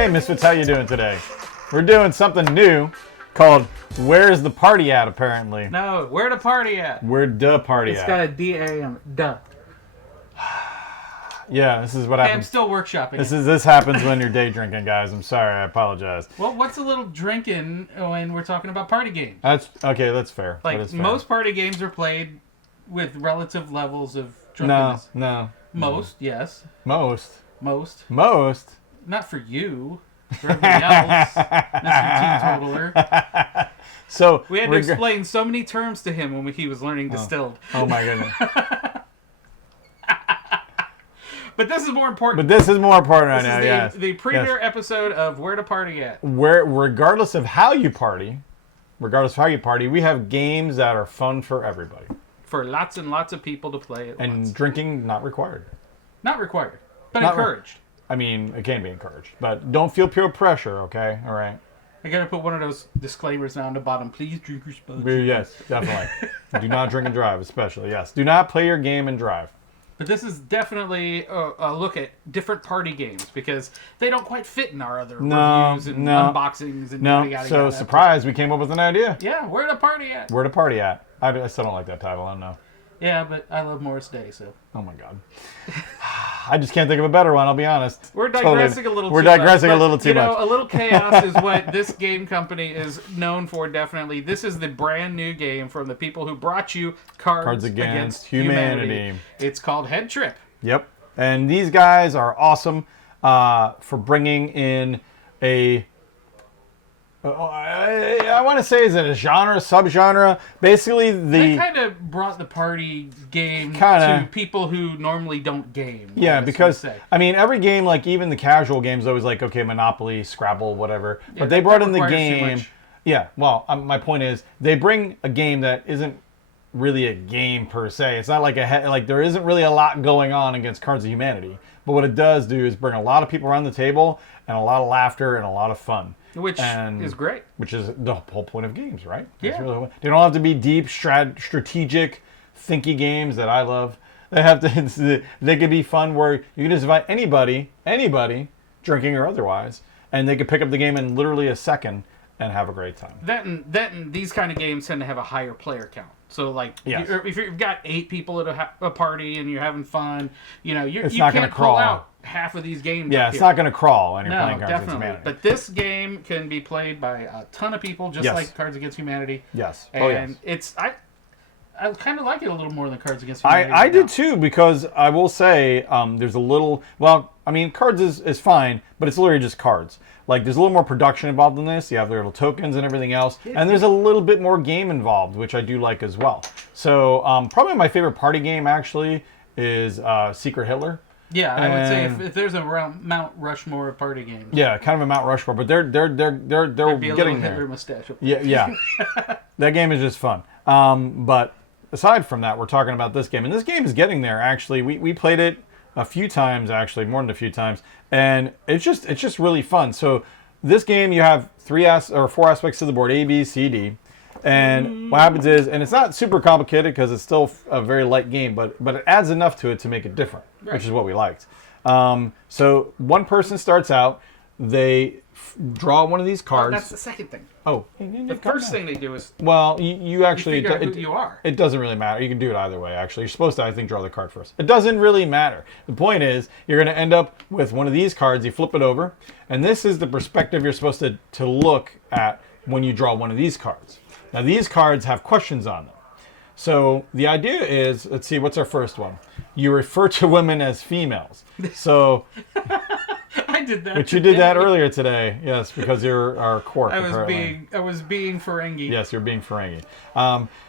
Hey Misfits, how you doing today? We're doing something new called Where's the Party At, apparently. No, where the party at? Where the party It's at? got a D-A in it. Duh. Yeah, this is what Hey, I'm happens. still workshopping it. This happens when you're day drinking, guys. I'm sorry, I apologize. Well, what's a little drinking when we're talking about party games? That's okay, that's fair. Like, That is fair. most party games are played with relative levels of No, drunkenness. no. Most, yes. Most. Most. Most. Not for you. For everybody else. Mr. Teetotaler. So We had to explain so many terms to him when he was learning distilled. Oh my goodness. But this is more important. But this is more important right This now, is yes. the premier episode of Where to Party At. Where, regardless of how you party, we have games that are fun for everybody. For lots and lots of people to play at And once. drinking, not required. Not required, but Not encouraged. I mean, it can be encouraged. But don't feel peer pressure, okay? All right? I gotta put one of those disclaimers down the bottom. Please drink responsibly. Yes, definitely. Do not drink and drive, especially. Yes. Do not play your game and drive. But this is definitely a look at different party games because they don't quite fit in our other reviews and unboxings and yada yada So, yada. surprise, we came up with an idea. Yeah, where the party at? Where to party at. I still don't like that title. I don't know. Yeah, but I love Morris Day, so. Oh my God. I just can't think of a better one, I'll be honest. We're digressing a little We're too much. digressing a but, little too much. A little chaos is what this game company is known for, definitely. This is the brand new game from the people who brought you Cards Against Humanity. It's called Head Trip. Yep. And these guys are awesome for bringing in a... I want to say, is it a genre, subgenre? Basically, They kind of brought the party game Kinda. to people who normally don't game. Yeah, I guess because, you'd say. I mean, every game, like even the casual games, always like, okay, Monopoly, Scrabble, whatever. Yeah, but they that brought in the requires too game. much. Yeah, well, my point is, they bring a game that isn't really a game per se. It's not like like there isn't really a lot going on against Cards of Humanity. But what it does do is bring a lot of people around the table and a lot of laughter and a lot of fun. Which is great. Which is the whole point of games, right? Yeah. That's really, they don't have to be deep, strategic, thinky games that I love. They have to. They could be fun where you can just invite anybody, drinking or otherwise, and they could pick up the game in literally a second and have a great time. That and these kind of games tend to have a higher player count. So, like, Yes. if you've got 8 people at a party and you're having fun, you know, you It's not gonna can't pull crawl. out half of these games. Yeah, up it's here. not going to crawl when you're No, playing Cards Against definitely. Humanity. But this game can be played by a ton of people, just Yes. like Cards Against Humanity. Yes. And it's I kind of like it a little more than Cards Against Humanity. I did too, because I will say there's a little... Well, I mean, cards is fine, but it's literally just cards. Like, there's a little more production involved in this. You have the little tokens and everything else. And there's a little bit more game involved, which I do like as well. So, probably my favorite party game, actually, is Secret Hitler. Yeah, I would say if there's a Mount Rushmore of party games. Yeah, kind of a Mount Rushmore, but they're There'd be a getting little there. Hitler mustache up Yeah, yeah. That game is just fun. But aside from that, we're talking about this game, and this game is getting there. Actually, we played it a few times, actually more than a few times, and it's just really fun. So this game, you have 4 aspects to the board: A, B, C, D. And what happens is, and it's not super complicated because it's still a very light game, but it adds enough to it to make it different, which is what we liked. So one person starts out, they draw one of these cards. That's the second thing. Oh, The first thing they do is well, you actually figure out who you are. It doesn't really matter. You can do it either way. Actually, you're supposed to, I think, draw the card first. It doesn't really matter. The point is, you're going to end up with one of these cards. You flip it over, and this is the perspective you're supposed to look at when you draw one of these cards. Now, these cards have questions on them. So the idea is, let's see, what's our first one? You refer to women as females. So, I did that. but you did that earlier today, yes, because you're our quirk. I was being Ferengi. Yes, you're being Ferengi.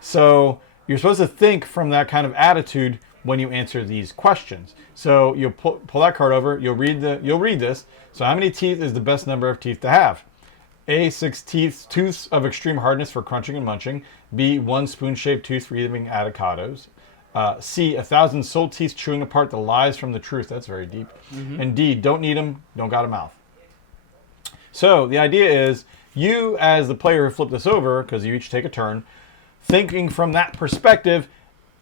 So you're supposed to think from that kind of attitude when you answer these questions. So you'll pull that card over. You'll read this. So how many teeth is the best number of teeth to have? A, 6 tooths of extreme hardness for crunching and munching. B, 1 spoon-shaped tooth for eating avocados. C, 1,000 soul teeth chewing apart the lies from the truth. That's very deep. And D, don't need them, don't got a mouth. So the idea is, you as the player who flipped this over, because you each take a turn, thinking from that perspective,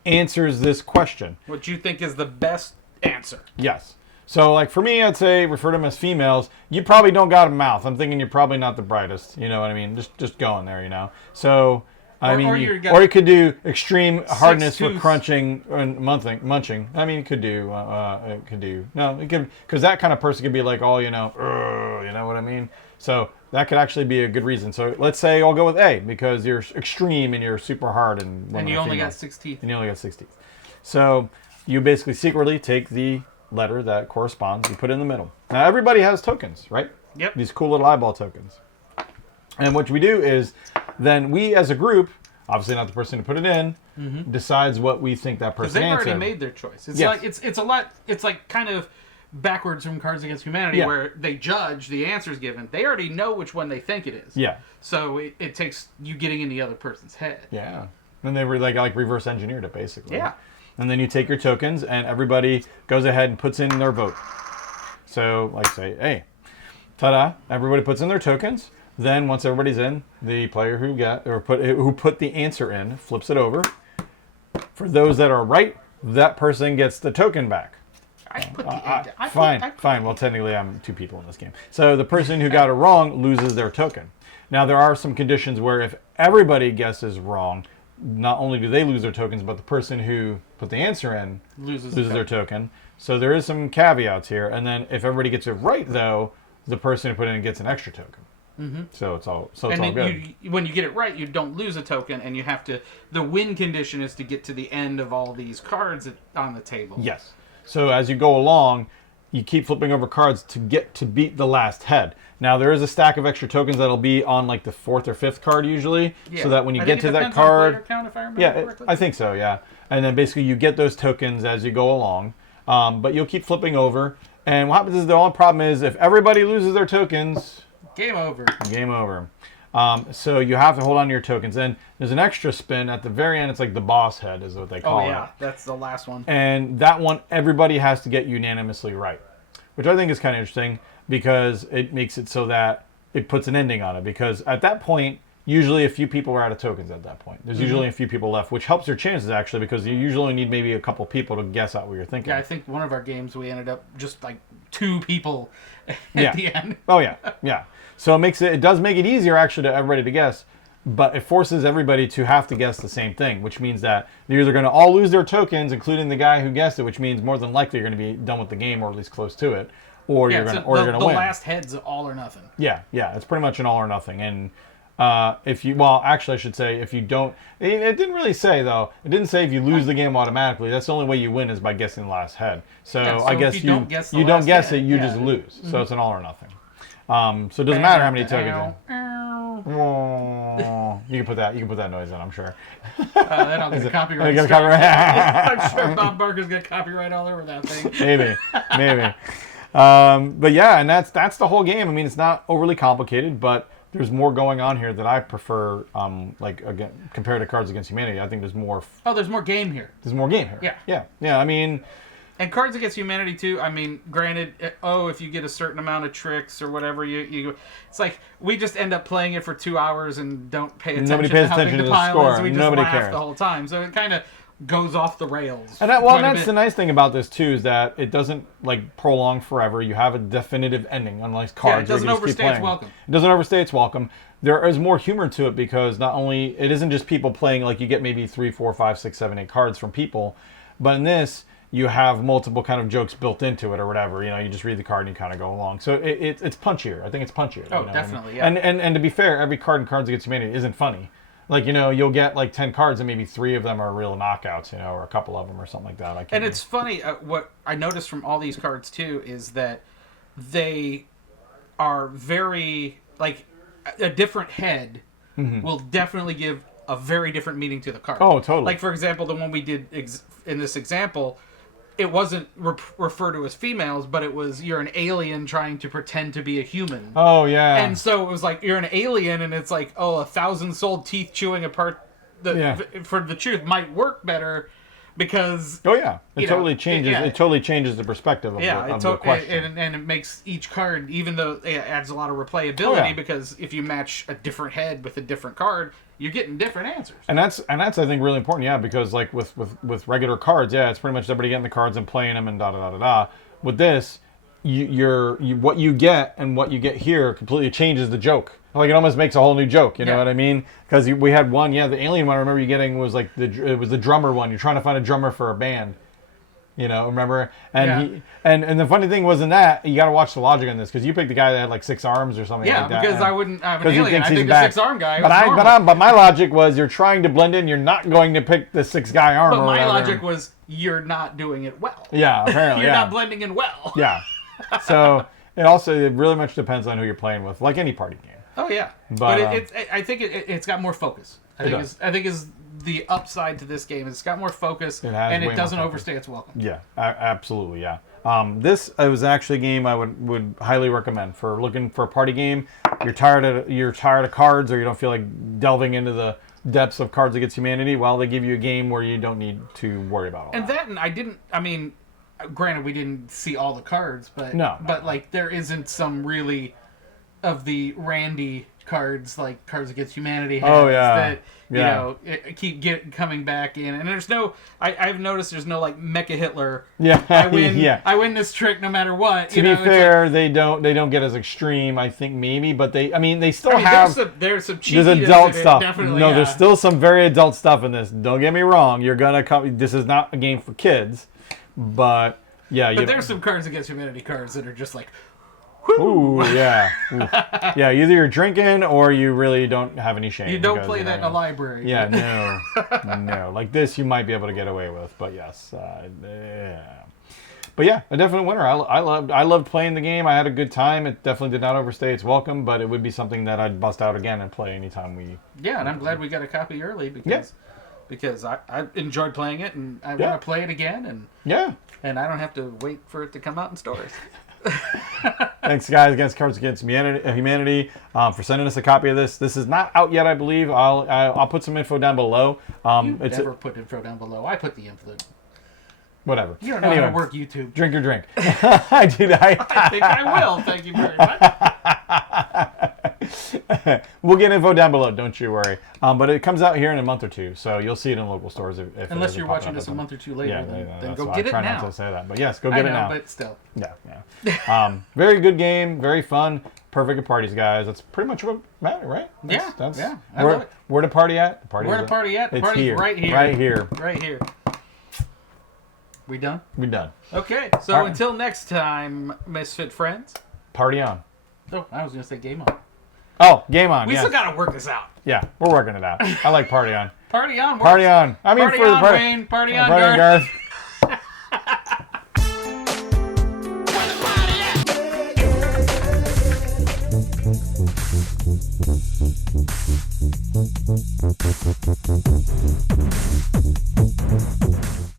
answers this question. What you think is the best answer. Yes. So, like, for me, I'd say refer to them as females. You probably don't got a mouth. I'm thinking you're probably not the brightest. You know what I mean? Just going there, you know? So, or you could do extreme hardness for crunching and munching. I mean, it could do. No, it could, because that kind of person could be like, oh, you know what I mean? So that could actually be a good reason. So let's say I'll go with A because you're extreme and you're super hard and you only got 6 teeth. And you only got 6 teeth. So you basically secretly take the letter that corresponds, you put it in the middle. Now everybody has tokens, right? Yep. These cool little eyeball tokens. And what we do is then we as a group, obviously not the person who put it in, decides what we think that person answered. Because they've already made their choice. It's like it's like kind of backwards from Cards Against Humanity where they judge the answers given. They already know which one they think it is. Yeah. So it takes you getting in the other person's head. Yeah. And they were like reverse engineered it basically. Yeah. And then you take your tokens and everybody goes ahead and puts in their vote. So like say, hey, ta-da, everybody puts in their tokens. Then once everybody's in, the player who put the answer in flips it over. For those that are right, that person gets the token back. Fine. Well, technically, I'm 2 people in this game. So the person who got it wrong loses their token. Now, there are some conditions where if everybody guesses wrong, not only do they lose their tokens, but the person who put the answer in loses their token. So there is some caveats here. And then if everybody gets it right, though, the person who put it in gets an extra token. Mm-hmm. So it's all good. When you get it right, you don't lose a token, and you have to. The win condition is to get to the end of all these cards on the table. Yes. So as you go along, you keep flipping over cards to get to beat the last head. Now there is a stack of extra tokens that'll be on like the 4th or 5th card usually, so that when you get to that card, count, if I remember correctly. I think so, yeah. And then basically you get those tokens as you go along, but you'll keep flipping over. And what happens is the only problem is if everybody loses their tokens, game over. Game over. So you have to hold on to your tokens. And there's an extra spin at the very end. It's like the boss head is what they call it. Oh, yeah. That's the last one. And that one, everybody has to get unanimously right, which I think is kind of interesting because it makes it so that it puts an ending on it. Because at that point, usually a few people are out of tokens at that point. There's usually a few people left, which helps your chances, actually, because you usually need maybe a couple people to guess out what you're thinking. Yeah, I think one of our games, we ended up just like 2 people at the end. Oh, yeah. Yeah. So it does make it easier, actually, to everybody to guess, but it forces everybody to have to guess the same thing, which means that they're either going to all lose their tokens, including the guy who guessed it, which means more than likely you're going to be done with the game, or at least close to it, or you're going to win. The last head's all or nothing. Yeah, it's pretty much an all or nothing. And actually, I should say, if you don't, it didn't really say, though. It didn't say if you lose the game automatically. That's the only way you win is by guessing the last head. So I guess you don't guess it, you just lose. So it's an all or nothing. So it doesn't matter how many tokens. You can put that noise in, I'm sure. Then I'll get copyright. I'm sure Bob Barker's got copyright all over that thing. Maybe. But yeah, and that's the whole game. I mean, it's not overly complicated, but there's more going on here that I prefer. Again, compared to Cards Against Humanity, I think there's more. There's more game here. There's more game here. Yeah. I mean. And Cards Against Humanity too. I mean, granted, if you get a certain amount of tricks or whatever, it's like we just end up playing it for 2 hours and don't pay attention. Nobody pays attention to the score. We just Nobody laugh cares the whole time. So it kind of goes off the rails. And that's the nice thing about this too, is that it doesn't like prolong forever. You have a definitive ending, unlike Cards. Yeah, it doesn't overstay its welcome. It doesn't overstay its welcome. There is more humor to it because not only it isn't just people playing, like you get maybe 3, 4, 5, 6, 7, 8 cards from people, but in this you have multiple kind of jokes built into it or whatever. You just read the card and you kind of go along. So it's punchier. I think it's punchier. Oh, definitely, yeah. And to be fair, every card in Cards Against Humanity isn't funny. Like, you'll get like 10 cards and maybe 3 of them are real knockouts, or a couple of them or something like that. And it's funny, what I noticed from all these cards too is that they are very, like, a different head will definitely give a very different meaning to the card. Oh, totally. Like, for example, the one we did in this example, it wasn't referred to as females, but it was you're an alien trying to pretend to be a human. Oh, yeah. And so it was like you're an alien, and it's like, 1,000 sold teeth chewing apart for the truth might work better, because Oh yeah, it you know, totally changes. yeah. It totally changes the perspective of, the question. and it makes each card, even though it adds a lot of replayability, Oh, yeah. because if you match a different head with a different card, you're getting different answers. And that's I think really important, yeah, because like with regular cards, yeah, it's pretty much everybody getting the cards and playing them and da da da da da. With this, what you get and what you get here completely changes the joke. Like it almost makes a whole new joke. You know Yeah. what I mean? Because we had one, yeah, the alien one. I remember you getting was like it was the drummer one. You're trying to find a drummer for a band. You know, remember? And and the funny thing wasn't that you got to watch the logic on this because you picked the guy that had like 6 arms or something like that. Because I wouldn't have an 'cause he alien. thinks I he's think the back. 6-arm guy But was normal. but my logic was you're trying to blend in. You're not going to pick the 6 guy arm. But or my whatever. logic was you're not doing it well. Yeah, apparently. You're yeah. not blending in well. Yeah. So it really much depends on who you're playing with, like any party game. Oh yeah, But, I think it's got more focus. I think is the upside to this game. It's got more focus, It has and way it more doesn't focus. overstay its welcome. Yeah, absolutely, yeah. This was actually a game I would highly recommend for looking for a party game. You're tired of cards, or you don't feel like delving into the depths of Cards Against Humanity. Well, they give you a game where you don't need to worry about all And that. I didn't. I mean, granted, we didn't see all the cards, but No. like there isn't some really of the Randy cards like Cards Against Humanity has Oh, yeah. that you Yeah. know keep coming back in, and there's no. I've noticed there's no like Mecha Hitler. Yeah, I win. yeah. I win this trick no matter what. To be fair, they don't get as extreme. I think maybe, but they still have. There's some cheekiness There's adult in it, stuff. definitely, No, yeah. there's still some very adult stuff in this. Don't get me wrong. You're gonna come. This is not a game for kids, but yeah. But there's some Cards Against Humanity cards that are just like, Ooh, yeah. Ooh. Yeah, either you're drinking or you really don't have any shame. you don't because, play you that in a library. Yeah, no. Like this, you might be able to get away with, but yes. Yeah. But yeah, a definite winner. I loved playing the game. I had a good time. It definitely did not overstay its welcome, but it would be something that I'd bust out again and play anytime we... Yeah, and I'm glad we got a copy early because I enjoyed playing it, and I want to play it again, and I don't have to wait for it to come out in stores. Thanks, guys, against Cards Against Humanity, for sending us a copy of this. This is not out yet, I believe. I'll put some info down below. It's never put info down below. I put the info. Whatever. You don't know how to work YouTube. Drink your drink. I do. I think I will. Thank you very much. We'll get info down below. Don't you worry. But it comes out here in a month or two, so you'll see it in local stores. If Unless you're watching this a month or two later, then go get it now. I try not to say that, but yes, go get it now. But still. Yeah. Very good game. Very fun. Perfect at parties, guys. That's pretty much what matters, right? I love it. Where the party at? The Where the party at? The It's party's here. right here. Right here. Right here. We done? We done. Okay, so All right. until next time, Misfit friends. Party on. Oh, I was going to say game on. Oh, game on. We yes. still got to work this out. Yeah, we're working it out. I like party on. Party on. Party on. I mean, Party for the on, party. Wayne. Party on, Party on, Garth. Garth.